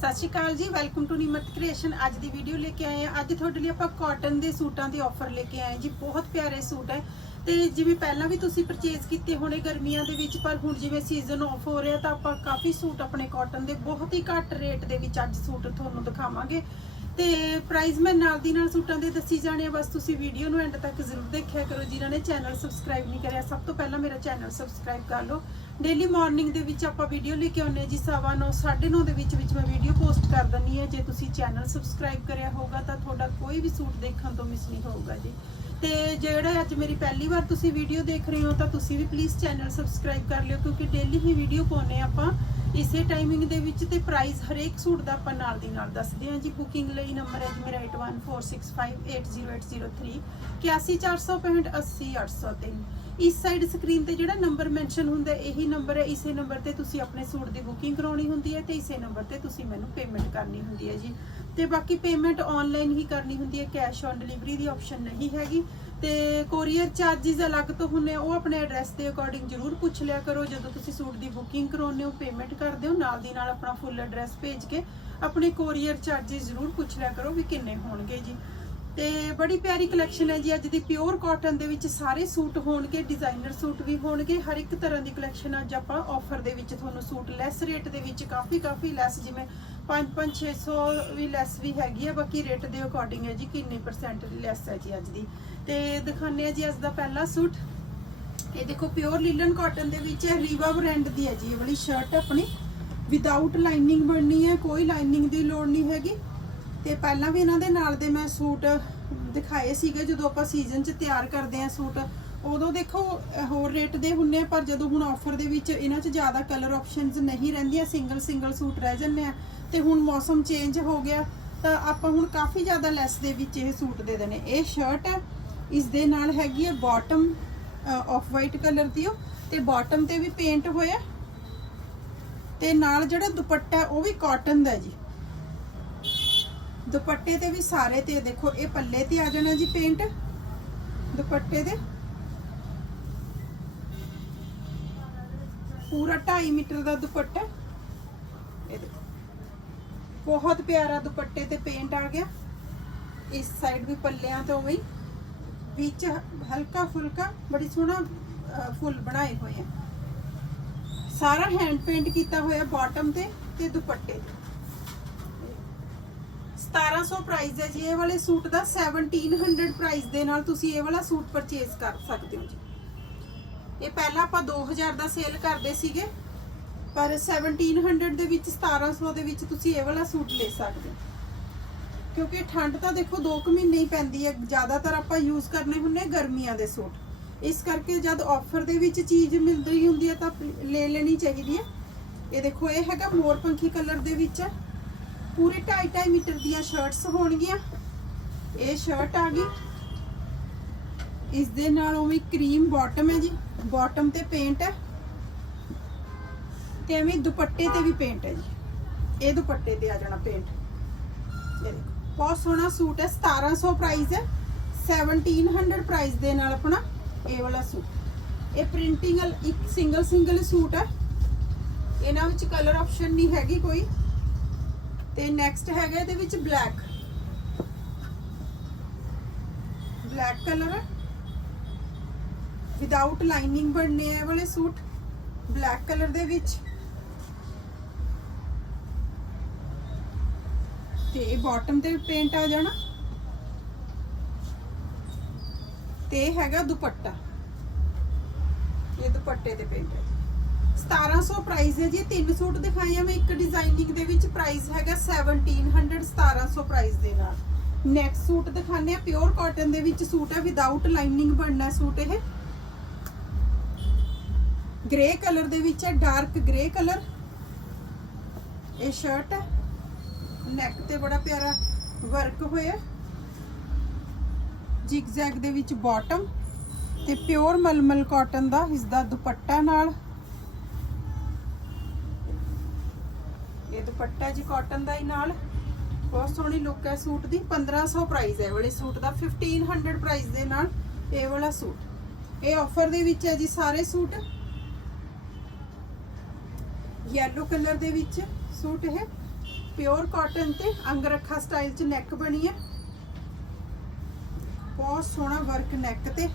ਸਤਿ ਸ਼੍ਰੀ ਅਕਾਲ ਜੀ welcome to ਨਿਮਤ creation ਅੱਜ ਦੀ ਵੀਡੀਓ ਲੈ ਕੇ ਆਏ ਆ ਅੱਜ ਤੁਹਾਡੇ ਲਈ ਆਪਾਂ ਕਾਟਨ ਦੇ ਸੂਟਾਂ ਦੇ ਆਫਰ ਲੈ ਕੇ ਆਏ ਜੀ। ਬਹੁਤ ਪਿਆਰੇ ਸੂਟ ਹੈ। ਤੇ ਜਿਵੇਂ ਪਹਿਲਾਂ ਵੀ ਤੁਸੀਂ ਪਰਚੇਸ ਕੀਤੇ ਹੋਣੇ ਗਰਮੀਆਂ ਦੇ ਵਿੱਚ, ਪਰ ਹੁਣ ਜਿਵੇਂ ਸੀਜ਼ਨ ਆਫ ਹੋ ਰਿਹਾ, ਤਾਂ ਆਪਾਂ ਕਾਫੀ ਸੂਟ ਆਪਣੇ ਕਾਟਨ ਦੇ ਬਹੁਤ ਹੀ ਘੱਟ ਰੇਟ ਦੇ ਵਿੱਚ ਅੱਜ ਸੂਟ ਤੁਹਾਨੂੰ ਦਿਖਾਵਾਂਗੇ। ਤੇ ਪ੍ਰਾਈਸ ਮੈਂ ਨਾਲ ਦੀ ਨਾਲ ਸੂਟਾਂ ਦੇ ਦੱਸੀ ਜਾਣੇ ਆ ਬਸ ਤੁਸੀਂ ਵੀਡੀਓ ਨੂੰ ਐਂਡ ਤੱਕ ਜ਼ਰੂਰ ਦੇਖਿਆ ਕਰੋ। ਜਿਨ੍ਹਾਂ ਨੇ ਚੈਨਲ ਸਬਸਕ੍ਰਾਈਬ ਨਹੀਂ ਕਰਿਆ, ਸਭ ਤੋਂ ਪਹਿਲਾਂ ਮੇਰਾ ਚੈਨਲ ਸਬਸਕ੍ਰਾਈਬ ਕਰ ਲਓ। ਡੇਲੀ ਮਾਰਨਿੰਗ ਦੇ ਵਿੱਚ ਆਪਾਂ ਵੀਡੀਓ ਲੈ ਕੇ ਆਉਂਦੇ ਹਾਂ ਜੀ ਸਵਾ ਨੌ, ਸਾਢੇ 9:30 ਦੇ ਵਿੱਚ ਵਿੱਚ ਮੈਂ ਵੀਡੀਓ ਪੋਸਟ ਕਰ ਦਿੰਦੀ ਹਾਂ। ਜੇ ਤੁਸੀਂ ਚੈਨਲ ਸਬਸਕ੍ਰਾਈਬ ਕਰਿਆ ਹੋਊਗਾ ਤਾਂ ਤੁਹਾਡਾ ਕੋਈ ਵੀ ਸੂਟ ਦੇਖਣ ਤੋਂ ਮਿਸ ਨਹੀਂ ਹੋਊਗਾ ਜੀ। ਤੇ ਜਿਹੜਾ ਅੱਜ ਮੇਰੀ ਪਹਿਲੀ ਵਾਰ ਤੁਸੀਂ ਵੀਡੀਓ ਦੇਖ ਰਹੇ ਹੋ ਤਾਂ ਤੁਸੀਂ ਵੀ ਪਲੀਜ਼ ਚੈਨਲ ਸਬਸਕ੍ਰਾਈਬ ਕਰ ਲਿਓ ਕਿਉਂਕਿ ਡੇਲੀ ਹੀ ਵੀਡੀਓ ਪਾਉਨੇ ਆਪਾਂ। ਇਸੇ ਟਾਈਮਿੰਗ ਦੇ ਵਿੱਚ ਤੇ ਪ੍ਰਾਈਸ ਹਰੇਕ ਸੂਟ ਦਾ ਆਪਾਂ ਨਾਲ ਦੀ ਨਾਲ ਦੱਸਦੇ ਹਾਂ ਜੀ। ਬੁਕਿੰਗ ਲਈ ਨੰਬਰ ਹੈ ਜੀ ਮੇਰਾ 8146580803 8146580803 ਇਸ ਸਾਈਡ ਸਕਰੀਨ ਤੇ ਜਿਹੜਾ ਨੰਬਰ ਮੈਂਸ਼ਨ ਹੁੰਦਾ ਇਹੀ ਨੰਬਰ ਹੈ। ਇਸੇ ਨੰਬਰ ਤੇ ਤੁਸੀਂ ਆਪਣੇ ਸੂਟ ਦੀ ਬੁਕਿੰਗ ਕਰਾਉਣੀ ਹੁੰਦੀ ਹੈ ਤੇ ਇਸੇ ਨੰਬਰ ਤੇ ਤੁਸੀਂ ਮੈਨੂੰ ਪੇਮੈਂਟ ਕਰਨੀ ਹੁੰਦੀ ਹੈ ਜੀ। ਤੇ ਬਾਕੀ ਪੇਮੈਂਟ ਆਨਲਾਈਨ ਹੀ ਕਰਨੀ ਹੁੰਦੀ ਹੈ। ਕੈਸ਼ ਔਨ ਡਿਲੀਵਰੀ ਦੀ ਆਪਸ਼ਨ ਨਹੀਂ ਹੈਗੀ। ਤੇ ਕੋਰੀਅਰ ਚਾਰजेस ਅਲੱਗ ਤੋਂ ਹੁੰਨੇ ਉਹ ਆਪਣੇ ਐਡਰੈਸ ਦੇ ਅਕੋਰਡਿੰਗ ਜਰੂਰ ਪੁੱਛ ਲਿਆ ਕਰੋ। ਜਦੋਂ ਤੁਸੀਂ ਸੂਟ ਦੀ ਬੁਕਿੰਗ ਕਰਾਉਂਦੇ ਹੋ ਪੇਮੈਂਟ ਕਰਦੇ ਹੋ, ਨਾਲ ਦੀ ਨਾਲ ਆਪਣਾ ਫੁੱਲ ਐਡਰੈਸ ਭੇਜ ਕੇ ਆਪਣੇ ਕੋਰੀਅਰ ਚਾਰजेस ਜਰੂਰ ਪੁੱਛ ਲਿਆ ਕਰੋ ਵੀ ਕਿੰਨੇ ਹੋਣਗੇ ਜੀ। ਤੇ ਬੜੀ ਪਿਆਰੀ ਕਲੈਕਸ਼ਨ ਹੈ ਜੀ, ਅੱਜ ਦੀ ਪਿਓਰ ਕਾਟਨ ਦੇ ਵਿੱਚ ਸਾਰੇ ਸੂਟ ਹੋਣਗੇ ਡਿਜ਼ਾਈਨਰ ਸੂਟ ਵੀ ਹੋਣਗੇ। ਹਰ ਇੱਕ ਤਰ੍ਹਾਂ ਦੀ ਕਲੈਕਸ਼ਨ ਅੱਜ ਆਪਾਂ ਆਫਰ ਦੇ ਵਿੱਚ ਤੁਹਾਨੂੰ ਸੂਟ ਲੈਸ ਰੇਟ ਦੇ ਵਿੱਚ ਕਾਫੀ ਕਾਫੀ ਲੈਸ ਜਿਵੇਂ 5 5 600 ਵੀ ਲੈਸ ਵੀ ਹੈਗੀ ਆ ਬਾਕੀ ਰੇਟ ਦੇ ਅਕੋਰਡਿੰਗ ਹੈ ਜੀ ਕਿੰਨੇ ਪਰਸੈਂਟ ਲੈਸ ਹੈ ਜੀ ਅੱਜ ਦੀ। ਤੇ ਦਿਖਾਉਂਦੇ ਆ ਜੀ ਅੱਜ ਦਾ ਪਹਿਲਾ ਸੂਟ। ਇਹ ਦੇਖੋ ਪਿਓਰ ਲਿਲਨ ਕਾਟਨ ਦੇ ਵਿੱਚ ਹੈ ਰੀਵਾ ਬ੍ਰਾਂਡ ਦੀ ਹੈ ਜੀ ਇਹ ਵਾਲੀ ਸ਼ਰਟ ਆਪਣੀ। ਵਿਦਆਊਟ ਲਾਈਨਿੰਗ ਬਣਨੀ ਹੈ ਕੋਈ ਲਾਈਨਿੰਗ ਦੀ ਲੋੜ ਨਹੀਂ ਹੈਗੀ। ਤੇ ਪਹਿਲਾਂ ਵੀ ਇਹਨਾਂ ਦੇ ਨਾਲ ਦੇ ਮੈਂ ਸੂਟ ਦਿਖਾਏ ਸੀਗੇ ਜਦੋਂ ਆਪਾਂ ਸੀਜ਼ਨ 'ਚ ਤਿਆਰ ਕਰਦੇ ਆ ਸੂਟ ਉਦੋਂ ਦੇਖੋ ਹੋਰ ਰੇਟ ਦੇ ਹੁੰਨੇ ਆ, ਪਰ ਜਦੋਂ ਹੁਣ ਆਫਰ ਦੇ ਵਿੱਚ ਇਹਨਾਂ 'ਚ ਜ਼ਿਆਦਾ ਕਲਰ ਆਪਸ਼ਨਸ ਨਹੀਂ ਰਹਿੰਦੀਆਂ ਸਿੰਗਲ ਸਿੰਗਲ ਸੂਟ ਰਹਿ ਜਾਂਦੇ ਆ ਤੇ ਹੁਣ ਮੌਸਮ ਚੇਂਜ ਹੋ ਗਿਆ, ਤਾਂ ਆਪਾਂ ਹੁਣ ਕਾਫੀ ਜ਼ਿਆਦਾ ਲੈਸ ਦੇ ਵਿੱਚ ਇਹ ਸੂਟ ਦੇ ਦੇਣੇ। ਇਹ ਸ਼ਰਟ ਹੈ, ਇਸ ਦੇ ਨਾਲ ਹੈਗੀ ਹੈ ਬਾਟਮ ਆਫ ਵਾਈਟ ਕਲਰ ਦੀ ਉਹ, ਤੇ ਬਾਟਮ ਤੇ ਵੀ ਪੇਂਟ ਹੋਇਆ। ਤੇ ਨਾਲ ਜਿਹੜਾ ਦੁਪੱਟਾ ਉਹ ਵੀ ਕਾਟਨ ਦਾ ਜੀ। ਦੁਪੱਟੇ ਤੇ ਵੀ ਸਾਰੇ ਤੇ ਦੇਖੋ, ਇਹ ਪੱਲੇ ਤੇ ਆ ਜਾਣਾ ਜੀ ਪੇਂਟ ਦੁਪੱਟੇ ਦੇ। ਪੂਰਾ 2.5 ਮੀਟਰ ਦਾ ਦੁਪੱਟਾ ਇਹ ਦੇਖੋ। ਬਹੁਤ ਪਿਆਰਾ ਦੁਪੱਟੇ ਤੇ ਪੇਂਟ ਆ ਗਿਆ। ਇਸ ਸਾਈਡ ਵੀ ਪੱਲਿਆਂ ਤੋਂ ਵੀ। ਵਿੱਚ ਹਲਕਾ ਫੁਲਕਾ, ਬੜੀ ਸੋਹਣਾ ਫੁੱਲ ਬਣਾਏ ਹੋਏ ਆ। ਸਾਰਾ ਹੈਂਡ ਪੇਂਟ ਕੀਤਾ ਹੋਇਆ ਬਾਟਮ ਤੇ ਤੇ ਦੁਪੱਟੇ ਤੇ। 1700 ਪ੍ਰਾਈਸ ਹੈ ਜੀ। ਇਹ ਵਾਲੇ ਸੂਟ ਦਾ 1700 ਪ੍ਰਾਈਸ ਦੇ ਨਾਲ ਤੁਸੀਂ ਇਹ ਵਾਲਾ ਸੂਟ ਪਰਚੇਸ ਕਰ ਸਕਦੇ ਹੋ ਜੀ। ਇਹ ਪਹਿਲਾਂ ਆਪਾਂ 2000 ਦਾ ਸੇਲ ਕਰਦੇ ਸੀਗੇ। ਪਰ 1700 ਦੇ ਵਿੱਚ 1700 ਦੇ ਵਿੱਚ ਤੁਸੀਂ ਇਹ ਵਾਲਾ ਸੂਟ ਲੈ ਸਕਦੇ ਹੋ। ਕਿਉਂਕਿ ਠੰਡ ਤਾਂ ਦੇਖੋ 2 ਕੁ ਮਹੀਨੇ ਹੀ ਪੈਂਦੀ ਹੈ। ਜ਼ਿਆਦਾਤਰ ਆਪਾਂ ਯੂਜ਼ ਕਰਨੇ ਹੁੰਨੇ ਗਰਮੀਆਂ ਦੇ ਸੂਟ। ਇਸ ਕਰਕੇ ਜਦ ਆਫਰ ਦੇ ਵਿੱਚ ਚੀਜ਼ ਮਿਲ ਰਹੀ ਹੁੰਦੀ ਹੈ ਤਾਂ ਲੈ ਲੈਣੀ ਚਾਹੀਦੀ ਹੈ। ਇਹ ਦੇਖੋ, ਇਹ ਹੈਗਾ ਮੋਰ ਪੰਖੀ ਕਲਰ ਦੇ ਵਿੱਚ। ਹੈ ਪੂਰੇ 2.5 ਮੀਟਰ ਦੀਆਂ ਸ਼ਰਟਸ ਹੋਣਗੀਆਂ। ਇਹ ਸ਼ਰਟ ਆ ਗਈ। ਇਸ ਦੇ ਨਾਲ ਉਵੇਂ ਕਰੀਮ ਬਾਟਮ ਹੈ ਜੀ। ਬਾਟਮ ਤੇ ਪੇਂਟ ਹੈ। ਤੇ ਐਵੇਂ ਦੁਪੱਟੇ ਤੇ ਵੀ ਪੇਂਟ ਹੈ ਜੀ। ਇਹ ਦੁਪੱਟੇ ਤੇ ਆ ਜਾਣਾ ਪੇਂਟ ਇਹ ਬਹੁਤ ਸੋਹਣਾ ਸੂਟ ਹੈ 1700 ਪ੍ਰਾਈਸ ਹੈ। 1700 ਪ੍ਰਾਈਸ ਦੇ ਨਾਲ ਆਪਣਾ ਇਹ ਵਾਲਾ ਸੂਟ। ਇਹ ਪ੍ਰਿੰਟਿੰਗ ਇੱਕ ਸਿੰਗਲ ਸਿੰਗਲ ਸੂਟ ਹੈ। ਇਹਨਾਂ ਵਿੱਚ ਕਲਰ ਆਪਸ਼ਨ ਨਹੀਂ ਹੈਗੀ ਕੋਈ। ਤੇ ਨੈਕਸਟ ਹੈਗਾ ਇਹਦੇ ਵਿੱਚ ਬਲੈਕ ਬਲੈਕ ਕਲਰ ਹੈ। ਵਿਦਆਊਟ ਲਾਈਨਿੰਗ ਬਣਨੇ ਆ ਇਹ ਵਾਲੇ ਸੂਟ। ਬਲੈਕ ਕਲਰ ਦੇ ਵਿੱਚ। ਤੇ ਇਹ ਬਾਟਮ ਤੇ ਪੇਂਟ ਆ ਜਾਣਾ। ਤੇ ਹੈਗਾ ਦੁਪੱਟਾ। ਇਹ ਦੁਪੱਟੇ ਤੇ ਪੇਂਟ ਹੈ 1700 ਪ੍ਰਾਈਸ ਹੈ ਜੀ ਤਿੰਨ ਸੂਟ ਦਿਖਾਏ ਆ ਮੈਂ। ਇੱਕ ਡਿਜ਼ਾਈਨਿੰਗ ਦੇ ਵਿੱਚ ਪ੍ਰਾਈਸ ਹੈਗਾ 1700 1700 ਪ੍ਰਾਈਸ ਦੇ ਨਾਲ। ਨੈਕਸਟ ਸੂਟ ਦਿਖਾਣੇ ਆ ਪਿਓਰ ਕਾਟਨ ਦੇ ਵਿੱਚ ਸੂਟ ਹੈ ਵਿਦਆਊਟ ਲਾਈਨਿੰਗ ਬਣਨਾ ਸੂਟ ਇਹ। ਗ੍ਰੇ ਕਲਰ ਦੇ ਵਿੱਚ ਹੈ ਡਾਰਕ ਗ੍ਰੇ ਕਲਰ ਇਹ ਸ਼ਰਟ ਹੈ। ਨੈਕ ਤੇ ਬੜਾ ਪਿਆਰਾ ਵਰਕ ਹੋਇਆ। ਜਿਗਜ਼ੈਗ ਦੇ ਵਿੱਚ ਬਾਟਮ ਤੇ ਪਿਓਰ ਮਲਮਲ ਕਾਟਨ ਦਾ ਇਸ ਦਾ ਦੁਪੱਟਾ ਨਾਲ। ਇਹ ਦੁਪੱਟਾ ਜੀ ਕਾਟਨ ਦਾ ਹੀ ਨਾਲ। ਬਹੁਤ ਸੋਹਣੀ ਲੁੱਕ ਹੈ ਸੂਟ ਦੀ 1500 ਪ੍ਰਾਈਸ ਹੈ। ਵਾਲੇ ਸੂਟ ਦਾ 1500 ਪ੍ਰਾਈਸ ਦੇ ਨਾਲ ਇਹ ਵਾਲਾ ਸੂਟ। ਇਹ ਆਫਰ ਦੇ ਵਿੱਚ ਹੈ ਜੀ ਸਾਰੇ ਸੂਟ। ਯੈਲੋ ਕਲਰ ਦੇ ਵਿੱਚ ਸੂਟ ਇਹ। ਪਿਓਰ ਕਾਟਨ ਤੇ ਅੰਗਰਖਾ ਸਟਾਈਲ ਚ ਨੈਕ ਬਣੀ ਹੈ। ਬਹੁਤ ਸੋਹਣਾ ਵਰਕ ਨੈਕ ਤੇ।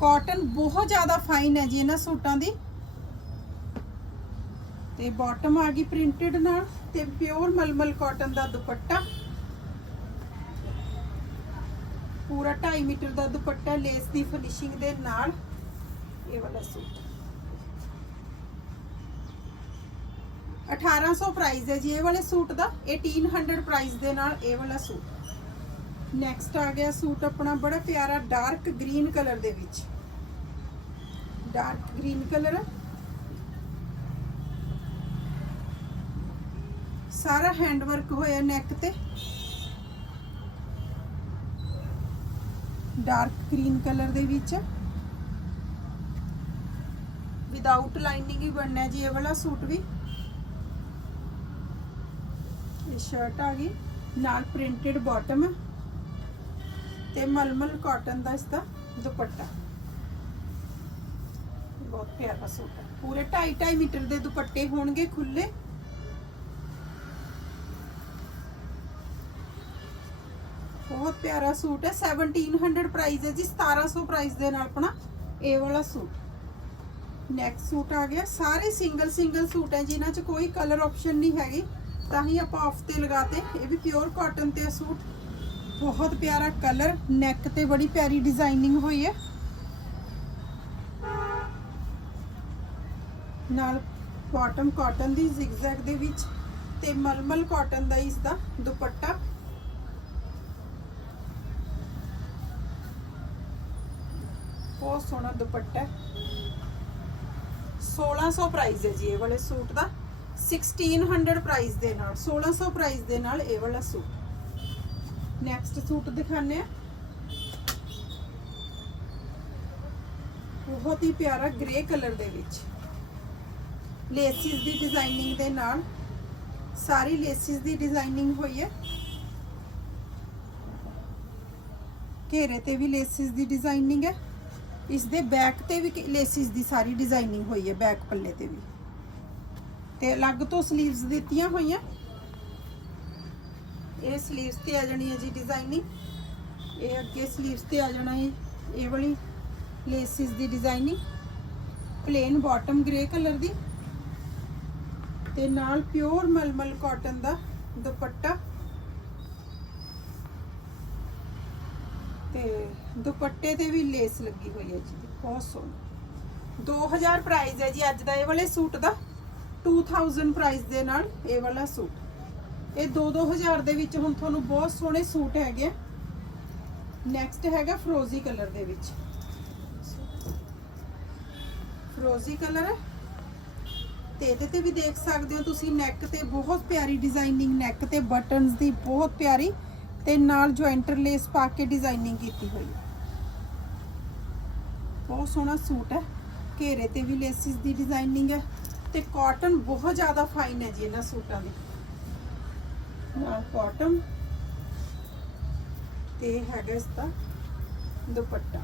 ਕਾਟਨ ਬਹੁਤ ਜ਼ਿਆਦਾ ਫਾਈਨ ਹੈ ਜੀ ਇਹਨਾਂ ਸੂਟਾਂ ਦੀ। ਤੇ ਬਾਟਮ ਆ ਗਈ ਪ੍ਰਿੰਟਡ ਨਾਲ ਤੇ ਪਿਓਰ ਮਲਮਲ ਕਾਟਨ ਦਾ ਦੁਪੱਟਾ। ਪੂਰਾ 2.5 ਮੀਟਰ ਦਾ ਦੁਪੱਟਾ ਲੇਸ ਦੀ ਫਿਨਿਸ਼ਿੰਗ ਦੇ ਨਾਲ। ਇਹ ਵਾਲਾ ਸੂਟ। 1800 ਪ੍ਰਾਈਸ ਹੈ ਜੀ, ਇਹ ਵਾਲੇ ਸੂਟ ਦਾ 1800 ਪ੍ਰਾਈਸ ਦੇ ਨਾਲ ਇਹ ਵਾਲਾ ਸੂਟ। ਨੈਕਸਟ ਆ ਗਿਆ ਸੂਟ ਆਪਣਾ ਬੜਾ ਪਿਆਰਾ ਡਾਰਕ ਗ੍ਰੀਨ ਕਲਰ ਦੇ ਵਿੱਚ। ਡਾਰਕ ਗ੍ਰੀਨ ਕਲਰ ਸਾਰਾ ਹੈਂਡ ਵਰਕ ਹੋਇਆ ਨੈਕ ਤੇ। ਡਾਰਕ ਗ੍ਰੀਨ ਕਲਰ ਦੇ ਵਿੱਚ। ਵਿਦਆਊਟ ਲਾਈਨਿੰਗ ਹੀ ਬਣਨਾ ਜੀ, ਇਹ ਵਾਲਾ ਸੂਟ ਵੀ। ਇਹ ਸ਼ਰਟ ਆ ਗਈ, ਨਾਲ ਪ੍ਰਿੰਟਡ ਬਾਟਮ ਤੇ ਮਲਮਲ ਕਾਟਨ ਦਾ ਇਸ ਦਾ ਦੁਪੱਟਾ। ਬਹੁਤ ਪਿਆਰਾ ਸੂਟ ਹੈ ਪੂਰੇ 2.5 2.5 ਮੀਟਰ ਦੇ ਦੁਪੱਟੇ ਹੋਣਗੇ ਖੁੱਲੇ ਬਹੁਤ ਪਿਆਰਾ ਸੂਟ ਹੈ 1700 ਪ੍ਰਾਈਸ ਹੈ ਜੀ 1700 ਪ੍ਰਾਈਸ ਦੇ ਨਾਲ ਆਪਣਾ ਇਹ ਵਾਲਾ ਸੂਟ। ਨੈਕਸਟ ਸੂਟ ਆ ਗਿਆ। ਸਾਰੇ ਸਿੰਗਲ ਸਿੰਗਲ ਸੂਟ ਹੈ, ਜਿਨ੍ਹਾਂ 'ਚ ਕੋਈ ਕਲਰ ਆਪਸ਼ਨ ਨਹੀਂ ਹੈਗੀ। ਤਾਂ ਹੀ ਆਪਾਂ ਆਫ ਤੇ ਲਗਾਤੇ। ਇਹ ਵੀ ਪਿਓਰ ਕਾਟਨ ਤੇ ਆ ਸੂਟ। ਬਹੁਤ ਪਿਆਰਾ ਕਲਰ ਨੈਕ ਤੇ ਬੜੀ ਪਿਆਰੀ ਡਿਜ਼ਾਈਨਿੰਗ ਹੋਈ ਹੈ। ਨਾਲ ਬਾਟਮ ਕਾਟਨ ਦੀ ਜ਼ਿਗਜ਼ੈਗ ਦੇ ਵਿੱਚ ਤੇ ਮਲਮਲ ਕਾਟਨ ਦਾ ਇਸ ਦਾ ਦੁਪੱਟਾ। ਬਹੁਤ ਸੋਹਣਾ ਦੁਪੱਟਾ ਹੈ। 1600 ਪ੍ਰਾਈਸ ਹੈ ਜੀ ਇਹ ਵਾਲੇ ਸੂਟ ਦਾ। 1600 ਪ੍ਰਾਈਸ ਦੇ ਨਾਲ 1600 ਪ੍ਰਾਈਸ ਦੇ ਨਾਲ ਇਹ ਵਾਲਾ ਸੂਟ। ਨੈਕਸਟ ਸੂਟ ਦਿਖਾਣੇ ਆ ਬਹੁਤ ਹੀ ਪਿਆਰਾ ਗ੍ਰੇ ਕਲਰ ਦੇ ਵਿੱਚ। ਲੇਸਿਸ ਦੀ ਡਿਜ਼ਾਈਨਿੰਗ ਦੇ ਨਾਲ, ਸਾਰੀ ਲੇਸਿਸ ਦੀ ਡਿਜ਼ਾਈਨਿੰਗ ਹੋਈ ਹੈ। ਘੇਰੇ ਤੇ ਵੀ ਲੇਸਿਸ ਦੀ ਡਿਜ਼ਾਈਨਿੰਗ ਹੈ। ਇਸ ਦੇ ਬੈਕ ਤੇ ਵੀ ਲੇਸਿਸ ਦੀ ਸਾਰੀ ਡਿਜ਼ਾਈਨਿੰਗ ਹੋਈ ਹੈ ਬੈਕ ਪੱਲੇ ਤੇ ਵੀ। ਤੇ ਅਲੱਗ ਤੋਂ ਸਲੀਵਸ ਦਿੱਤੀਆਂ ਹੋਈਆਂ। ਇਹ ਸਲੀਵਸ ਤੇ ਆ ਜਾਣੀ ਹੈ ਜੀ ਡਿਜ਼ਾਈਨਿੰਗ ਇਹ ਅੱਗੇ ਸਲੀਵਸ ਤੇ ਆ ਜਾਣਾ ਹੈ, ਇਹ ਵਾਲੀ ਲੇਸਿਸ ਦੀ designing plain bottom grey colour ਦੀ। ਤੇ ਨਾਲ ਪਿਓਰ ਮਲਮਲ ਕਾਟਨ ਦਾ ਦੁਪੱਟਾ। ਤੇ ਦੁਪੱਟੇ ਤੇ ਵੀ ਲੇਸ ਲੱਗੀ ਹੋਈ ਹੈ ਜੀ, ਬਹੁਤ ਸੋਹਣਾ। 2000 ਪ੍ਰਾਈਸ ਹੈ ਜੀ ਅੱਜ ਦਾ, ਇਹ ਵਾਲੇ ਸੂਟ ਦਾ। 2000 ਪ੍ਰਾਈਸ ਦੇ ਨਾਲ ਇਹ ਵਾਲਾ ਸੂਟ। ਇਹ 2-2000 ਦੇ ਵਿੱਚ ਹੁਣ ਤੁਹਾਨੂੰ ਬਹੁਤ ਸੋਹਣੇ ਸੂਟ ਹੈਗੇ ਆ। ਨੈਕਸਟ ਹੈਗਾ ਫਰੋਜ਼ੀ ਕਲਰ ਦੇ ਵਿੱਚ। ਫਰੋਜ਼ੀ ਕਲਰ ਹੈ ਤੇ ਇਹਦੇ ਤੇ ਵੀ ਦੇਖ ਸਕਦੇ ਹੋ ਤੁਸੀਂ ਨੈਕ ਤੇ ਬਹੁਤ ਪਿਆਰੀ ਡਿਜ਼ਾਈਨਿੰਗ ਨੈਕ ਤੇ ਬਟਨਸ ਦੀ ਬਹੁਤ ਪਿਆਰੀ ਤੇ ਨਾਲ ਜੁਆਇੰਟਰ ਲੇਸ ਪਾ ਕੇ ਡਿਜ਼ਾਈਨਿੰਗ ਕੀਤੀ ਹੋਈ ਬਹੁਤ ਸੋਹਣਾ ਸੂਟ ਹੈ ਘੇਰੇ ਤੇ ਵੀ ਲੇਸਿਸ ਦੀ ਡਿਜ਼ਾਈਨਿੰਗ ਹੈ ਤੇ ਕਾਟਨ ਬਹੁਤ ਜ਼ਿਆਦਾ ਫਾਈਨ ਹੈ ਜੀ ਇਹਨਾਂ ਸੂਟਾਂ ਦੀ। ਨਾਲ ਕਾਟਨ ਤੇ ਹੈਗਾ ਇਸ ਦਾ ਦੁਪੱਟਾ।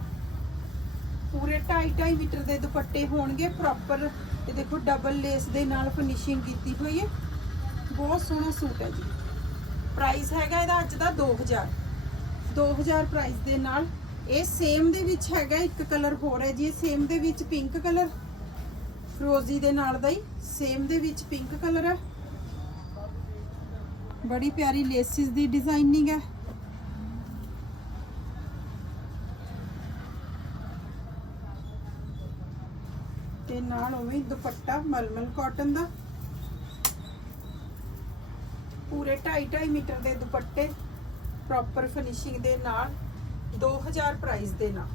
ਪੂਰੇ 2.5 ਮੀਟਰ ਦੇ ਦੁਪੱਟੇ ਹੋਣਗੇ ਪ੍ਰੋਪਰ ਇਹ ਦੇਖੋ ਡਬਲ ਲੇਸ ਦੇ ਨਾਲ ਫਿਨਿਸ਼ਿੰਗ ਕੀਤੀ ਹੋਈ ਹੈ। ਬਹੁਤ ਸੋਹਣਾ ਸੂਟ ਹੈ ਜੀ। ਪ੍ਰਾਈਸ ਹੈਗਾ ਇਹਦਾ ਅੱਜ ਦਾ 2000 2000 ਪ੍ਰਾਈਸ ਦੇ ਨਾਲ। ਇਹ ਸੇਮ ਦੇ ਵਿੱਚ ਹੈਗਾ ਇੱਕ ਕਲਰ ਹੋਰ ਹੈ ਜੀ। ਸੇਮ ਦੇ ਵਿੱਚ ਪਿੰਕ ਕਲਰ ਫਰੋਜ਼ੀ ਦੇ ਨਾਲ ਦਾ ਹੀ ਸੇਮ ਦੇ ਵਿੱਚ ਪਿੰਕ ਕਲਰ ਹੈ। ਬੜੀ ਪਿਆਰੀ ਲੇਸਿਸ ਦੀ ਡਿਜ਼ਾਈਨਿੰਗ ਹੈ। ਤੇ ਨਾਲ ਉਵੇਂ ਦੁਪੱਟਾ ਮਲਮਲ ਕਾਟਨ ਦਾ। ਪੂਰੇ 2.5 ਮੀਟਰ ਦੇ ਦੁਪੱਟੇ ਪ੍ਰੋਪਰ ਫਿਨਿਸ਼ਿੰਗ ਦੇ ਨਾਲ 2000 ਪ੍ਰਾਈਸ ਦੇ ਨਾਲ।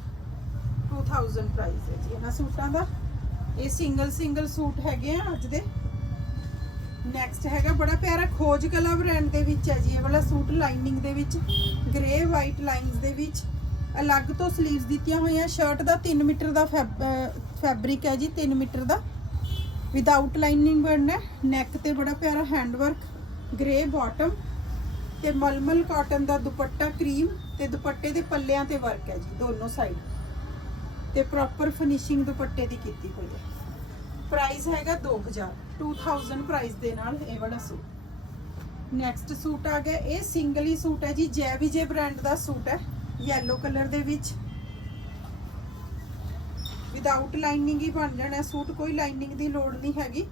2000 ਪ੍ਰਾਈਸ ਹੈ ਜੀ ਇਹਨਾਂ ਸੂਟਾਂ ਦਾ। ਇਹ ਸਿੰਗਲ ਸਿੰਗਲ ਸੂਟ ਹੈਗੇ ਆ ਅੱਜ ਦੇ। ਨੈਕਸਟ ਹੈਗਾ ਬੜਾ ਪਿਆਰਾ ਖੋਜ ਕਲਾ ਬ੍ਰਾਂਡ ਦੇ ਵਿੱਚ ਹੈ ਜੀ। ਇਹ ਵਾਲਾ ਸੂਟ ਲਾਈਨਿੰਗ ਦੇ ਵਿੱਚ ਗ੍ਰੇ ਵਾਈਟ ਲਾਈਨਸ ਦੇ ਵਿੱਚ, ਅਲੱਗ ਤੋਂ 슬ੀਵਸ ਦਿੱਤੀਆਂ ਹੋਈਆਂ। ਸ਼ਰਟ ਦਾ 3 ਮੀਟਰ ਦਾ ਫੈਬਰਿਕ ਹੈ ਜੀ 3 ਮੀਟਰ ਦਾ। ਵਿਦਆਊਟ ਲਾਈਨਿੰਗ ਬਣਨਾ ਨੈਕ ਤੇ ਬੜਾ ਪਿਆਰਾ ਹੈਂਡ ਵਰਕ ਗ੍ਰੇ ਬਾਟਮ ਤੇ ਮਲਮਲ ਕਾਟਨ ਦਾ ਦੁਪੱਟਾ ਕਰੀਮ ਤੇ ਦੁਪੱਟੇ ਦੇ ਪੱਲਿਆਂ ਤੇ ਵਰਕ ਹੈ ਜੀ, ਦੋਨੋਂ ਸਾਈਡ ਤੇ ਪ੍ਰੋਪਰ ਫਿਨਿਸ਼ਿੰਗ ਦੁਪੱਟੇ ਦੀ ਕੀਤੀ ਹੋਈ ਹੈ। ਪ੍ਰਾਈਸ ਹੈਗਾ 2000 2000 ਪ੍ਰਾਈਸ ਦੇ ਨਾਲ ਇਹ ਵਾਲਾ ਸੂਟ। ਨੈਕਸਟ ਸੂਟ ਆ ਗਿਆ, ਇਹ ਸਿੰਗਲ ਹੀ ਸੂਟ ਹੈ ਜੀ ਜੈ ਵਿਜੇ ਬ੍ਰਾਂਡ ਦਾ ਸੂਟ ਹੈ ਯੈਲੋ ਕਲਰ ਦੇ ਵਿੱਚ। ਵਿਦਆਊਟ ਲਾਈਨਿੰਗ ਹੀ ਬਣ ਜਾਣਾ, ਸੂਟ ਕੋਈ ਲਾਈਨਿੰਗ ਦੀ ਲੋੜ ਨਹੀਂ ਹੈਗੀ।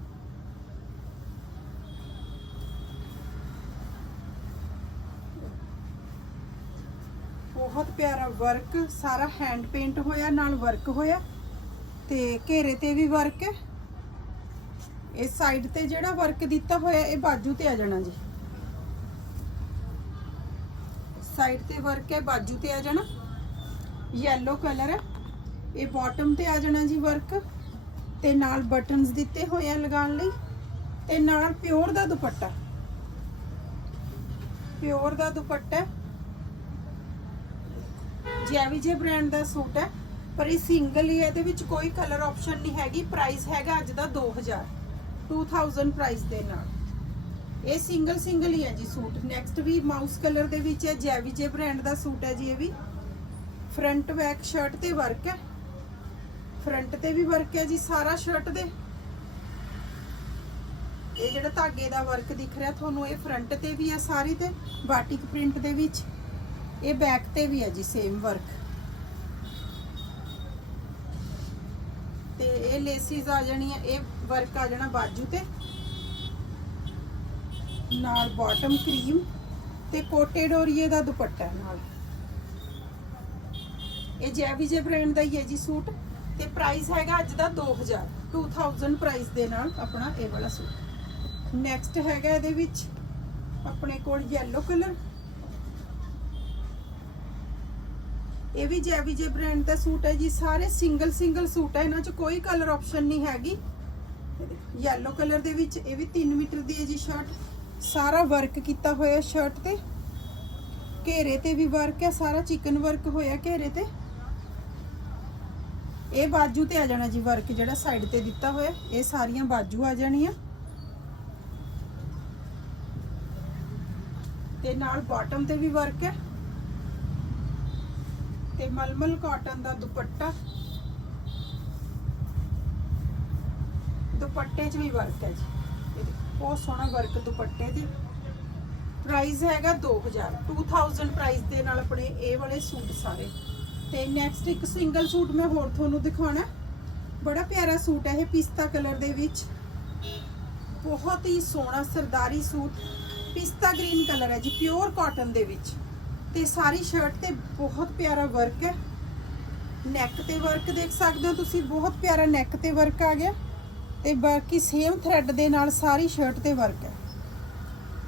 ਬਹੁਤ ਪਿਆਰਾ ਵਰਕ ਸਾਰਾ ਹੈਂਡ ਪੇਂਟ ਹੋਇਆ, ਨਾਲ ਵਰਕ ਹੋਇਆ। ਤੇ ਘੇਰੇ ਤੇ ਵੀ ਵਰਕ ਹੈ। ਇਸ ਸਾਈਡ ਤੇ ਜਿਹੜਾ ਵਰਕ ਦਿੱਤਾ ਹੋਇਆ, ਇਹ ਬਾਜੂ ਤੇ ਆ ਜਾਣਾ ਜੀ। ਸਾਈਡ ਤੇ ਵਰਕ ਹੈ, ਬਾਜੂ ਤੇ ਆ ਜਾਣਾ। ਯੈਲੋ ਕਲਰ ਹੈ। ਇਹ ਬਾਟਮ ਤੇ ਆ ਜਾਣਾ ਜੀ ਵਰਕ ਤੇ ਨਾਲ ਬਟਨਸ ਦਿੱਤੇ ਹੋਏ ਆ ਲਗਾਉਣ ਲਈ। ਤੇ ਨਾਲ ਪਿਓਰ ਦਾ ਦੁਪੱਟਾ। ਪਿਓਰ ਦਾ ਦੁਪੱਟਾ ਜੈਵੀਜੇ ਬ੍ਰਾਂਡ ਦਾ ਸੂਟ ਹੈ, ਪਰ ਇਹ ਸਿੰਗਲ ਹੀ ਹੈ, ਇਹਦੇ ਵਿੱਚ ਕੋਈ ਕਲਰ ਆਪਸ਼ਨ ਨਹੀਂ ਹੈਗੀ ਪ੍ਰਾਈਸ ਹੈਗਾ ਅੱਜ ਦਾ 2000 2000 ਪ੍ਰਾਈਸ ਦੇ ਨਾਲ। ਇਹ ਸਿੰਗਲ ਸਿੰਗਲ ਹੀ ਹੈ ਜੀ ਸੂਟ। ਨੈਕਸਟ ਵੀ ਮਾਊਸ ਕਲਰ ਦੇ ਵਿੱਚ ਹੈ ਜੈਵੀਜੇ ਬ੍ਰਾਂਡ ਦਾ ਸੂਟ ਹੈ ਜੀ ਇਹ ਵੀ। ਫਰੰਟ ਬੈਕ ਸ਼ਰਟ ਤੇ ਵਰਕ ਹੈ। ਫਰੰਟ ਤੇ ਵੀ ਵਰਕ ਹੈ ਜੀ, ਸਾਰਾ ਸ਼ਰਟ ਦੇ। ਇਹ ਜਿਹੜਾ ਧਾਗੇ ਦਾ ਵਰਕ ਦਿਖ ਰਿਹਾ, ਤੁਹਾਨੂੰ ਇਹ ਫਰੰਟ ਤੇ ਵੀ ਹੈ ਸਾਰੀ ਤੇ ਬਾਟਿਕ ਪ੍ਰਿੰਟ ਦੇ ਵਿੱਚ। ਇਹ ਬੈਕ ਤੇ ਵੀ ਹੈ ਜੀ ਸੇਮ ਵਰਕ ਤੇ ਇਹ ਲੇਸਿਸ ਆ ਜਾਣੀਆਂ, ਇਹ ਵਰਕ ਆ ਜਾਣਾ ਬਾਜੂ ਤੇ। ਨਾਲ ਬਾਟਮ ਕਰੀਮ ਤੇ ਕੋਟੇ ਡੋਰੀਏ ਦਾ ਦੁਪੱਟਾ ਨਾਲ। ਇਹ ਜੈਵੀਜੇ ਬ੍ਰਾਂਡ ਦਾ ਹੀ ਹੈ ਜੀ ਸੂਟ। ਤੇ ਪ੍ਰਾਈਸ ਹੈਗਾ ਅੱਜ ਦਾ 2000 2000 ਪ੍ਰਾਈਸ ਦੇ ਨਾਲ ਆਪਣਾ ਇਹ ਵਾਲਾ ਸੂਟ। ਨੈਕਸਟ ਹੈਗਾ ਇਹਦੇ ਵਿੱਚ ਆਪਣੇ ਕੋਲ ਯੈਲੋ ਕਲਰ ਇਹ ਵੀ ਜੈਵੀਜੇ ਬ੍ਰਾਂਡ ਦਾ ਸੂਟ ਹੈ ਜੀ, ਸਾਰੇ ਸਿੰਗਲ ਸਿੰਗਲ ਸੂਟ ਹੈ, ਇਹਨਾਂ 'ਚ ਕੋਈ ਕਲਰ ਆਪਸ਼ਨ ਨਹੀਂ ਹੈਗੀ। ਯੈਲੋ ਕਲਰ ਦੇ ਵਿੱਚ ਇਹ ਵੀ 3 ਮੀਟਰ ਦੀ ਹੈ ਜੀ ਸ਼ਰਟ ਸਾਰਾ ਵਰਕ ਕੀਤਾ ਹੋਇਆ ਸ਼ਰਟ ਤੇ। ਘੇਰੇ ਤੇ ਵੀ ਵਰਕ ਹੈ, ਸਾਰਾ ਚਿਕਨ ਵਰਕ ਹੋਇਆ ਘੇਰੇ ਤੇ। ਇਹ ਬਾਜੂ ਤੇ ਆ ਜਾਣਾ ਜੀ ਵਰਕ ਜਿਹੜਾ ਸਾਈਡ ਤੇ ਦਿੱਤਾ ਹੋਇਆ। ਇਹ ਸਾਰੀਆਂ ਬਾਜੂ ਆ ਜਾਣੀਆਂ। ਤੇ ਨਾਲ ਬਾਟਮ ਤੇ ਵੀ ਵਰਕ ਹੈ। ਤੇ ਮਲਮਲ ਕਾਟਨ ਦਾ ਦੁਪੱਟਾ। ਦੁਪੱਟੇ 'ਚ ਵੀ ਵਰਕ ਹੈ ਜੀ। ਬਹੁਤ ਸੋਹਣਾ ਵਰਕ ਦੁਪੱਟੇ ਦੀ। ਪ੍ਰਾਈਸ ਹੈਗਾ 2000 2000 ਪ੍ਰਾਈਸ ਦੇ ਨਾਲ ਆਪਣੇ ਇਹ ਵਾਲੇ ਸੂਟ ਸਾਰੇ। ਤੇ ਨੈਕਸਟ ਇੱਕ ਸਿੰਗਲ ਸੂਟ ਮੈਂ ਹੋਰ ਤੁਹਾਨੂੰ ਦਿਖਾਉਣਾ। ਬੜਾ ਪਿਆਰਾ ਸੂਟ ਹੈ ਇਹ ਪਿਸਤਾ ਕਲਰ ਦੇ ਵਿੱਚ। ਬਹੁਤ ਹੀ ਸੋਹਣਾ ਸਰਦਾਰੀ ਸੂਟ। ਪਿਸਤਾ ਗ੍ਰੀਨ ਕਲਰ ਹੈ ਜੀ ਪਿਓਰ ਕਾਟਨ ਦੇ ਵਿੱਚ। ਤੇ ਸਾਰੀ ਸ਼ਰਟ ਤੇ ਬਹੁਤ ਪਿਆਰਾ ਵਰਕ ਹੈ। ਨੈਕ ਤੇ ਵਰਕ ਦੇਖ ਸਕਦੇ ਹੋ ਤੁਸੀਂ, ਬਹੁਤ ਪਿਆਰਾ ਨੈਕ ਤੇ ਵਰਕ ਆ ਗਿਆ। ਤੇ ਬਾਕੀ ਸੇਮ ਥ੍ਰੈਡ ਦੇ ਨਾਲ ਸਾਰੀ ਸ਼ਰਟ ਤੇ ਵਰਕ ਹੈ।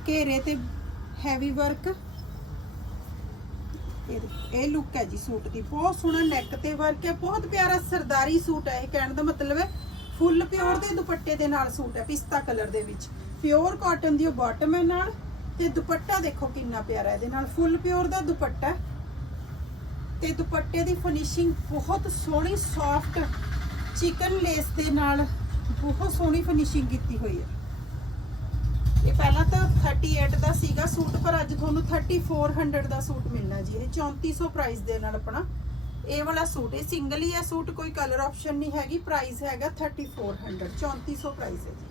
ਘੇਰੇ ਤੇ ਹੈਵੀ ਵਰਕ ਇਹ ਲੁੱਕ ਹੈ ਜੀ ਸੂਟ ਦੀ। ਬਹੁਤ ਸੋਹਣਾ ਨੈਕ ਤੇ ਵਰਕ ਹੈ। ਬਹੁਤ ਪਿਆਰਾ ਸਰਦਾਰੀ ਸੂਟ ਹੈ ਇਹ, ਕਹਿਣ ਦਾ ਮਤਲਬ ਹੈ। ਫੁੱਲ ਪਿਓਰ ਦੇ ਦੁਪੱਟੇ ਦੇ ਨਾਲ ਸੂਟ ਹੈ, ਪਿਸਤਾ ਕਲਰ ਦੇ ਵਿੱਚ। ਪਿਓਰ ਕਾਟਨ ਦੀ ਉਹ ਬਾਟਮ ਹੈ ਨਾਲ। ਤੇ ਦੁਪੱਟਾ ਦੇਖੋ ਕਿੰਨਾ ਪਿਆਰਾ ਇਹਦੇ ਨਾਲ ਫੁੱਲ ਪਿਓਰ ਦਾ ਦੁਪੱਟਾ ਹੈ। ਤੇ ਦੁਪੱਟੇ ਦੀ ਫਿਨਿਸ਼ਿੰਗ ਬਹੁਤ ਸੋਹਣੀ ਸੌਫਟ ਚਿਕਨ ਲੇਸ ਦੇ ਨਾਲ ਬਹੁਤ ਸੋਹਣੀ ਫਿਨਿਸ਼ਿੰਗ ਕੀਤੀ ਹੋਈ ਹੈ। ਇਹ ਪਹਿਲਾਂ ਤਾਂ 38 ਦਾ ਸੀਗਾ ਸੂਟ, ਪਰ ਅੱਜ ਤੁਹਾਨੂੰ 3400 ਦਾ ਸੂਟ ਮਿਲਣਾ ਜੀ। ਇਹ 3400 ਪ੍ਰਾਈਸ ਦੇ ਨਾਲ ਆਪਣਾ ਇਹ ਵਾਲਾ ਸੂਟ, ਇਹ ਸਿੰਗਲ ਹੀ ਹੈ ਸੂਟ, ਕੋਈ ਕਲਰ ਆਪਸ਼ਨ ਨਹੀਂ ਹੈਗੀ। ਪ੍ਰਾਈਸ ਹੈਗਾ 3400 3400 ਪ੍ਰਾਈਸ ਹੈ ਜੀ।